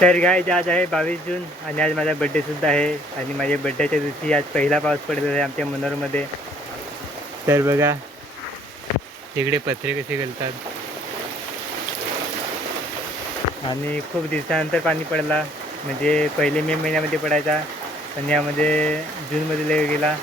तर गाईज आज आहे 22 जून आणि आज माझा बड्डेसुद्धा आहे आणि माझ्या बड्डेच्या दिवशी आज पहिला पाऊस पडलेला आहे आमच्या मनोरमध्ये. तर बघा तिकडे पत्रे कसे घालतात आणि खूप दिवसानंतर पाणी पडला. म्हणजे पहिले मे महिन्यामध्ये पडायचा पण यामध्ये जूनमध्ये गेला.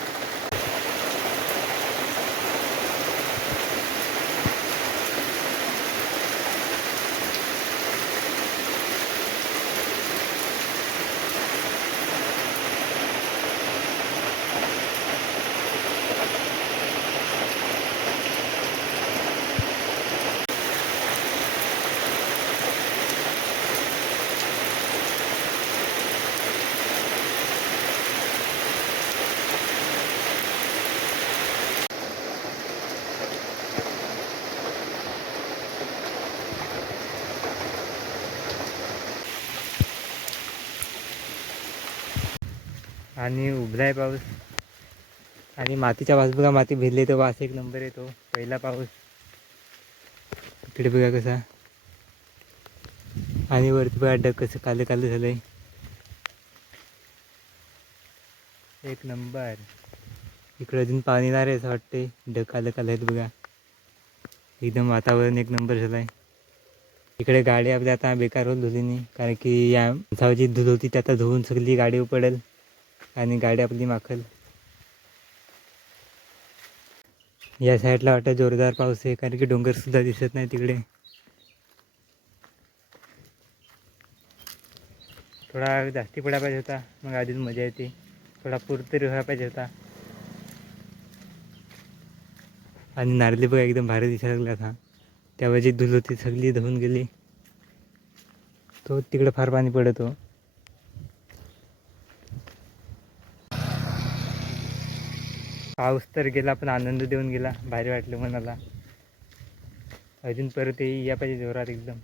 आणि उभलाय पाऊस आणि मातीच्या वास बघा, माती भिजली तर वास एक नंबर येतो. पहिला पाऊस इकडे बघा कसा, आणि वरती बघा डग कसं काले काले झालंय, एक नंबर. इकडे अजून पाणी नाही रे असं वाटते, डग काले काले आहेत बघा. एकदम वातावरण एक नंबर झालं आहे. इकडे गाडी आपली आता बेकार होत धुलीनी, कारण की या जी धूल होती ती आता धुवून सगळी गाडीवर पडेल आणि गाडी आपली माखल. या साईडला वाटतं जोरदार पाऊस आहे, कारण की डोंगरसुद्धा दिसत नाही तिकडे. थोडा जास्ती पडायला पाहिजे होता, मग आधीच मजा येते. थोडा पूर तरी व्हायला पाहिजे होता. आणि नारळी बघा एकदम भारी दिसायला लागला था. त्यावर जी धूल होती सगळी धुवून गेली. तो तिकडे फार पाणी पडत हो. पाऊस तर गेला पण आनंद देऊन गेला, भारी वाटलं मनाला. अजून परत या पाहिजे जोरात एकदम.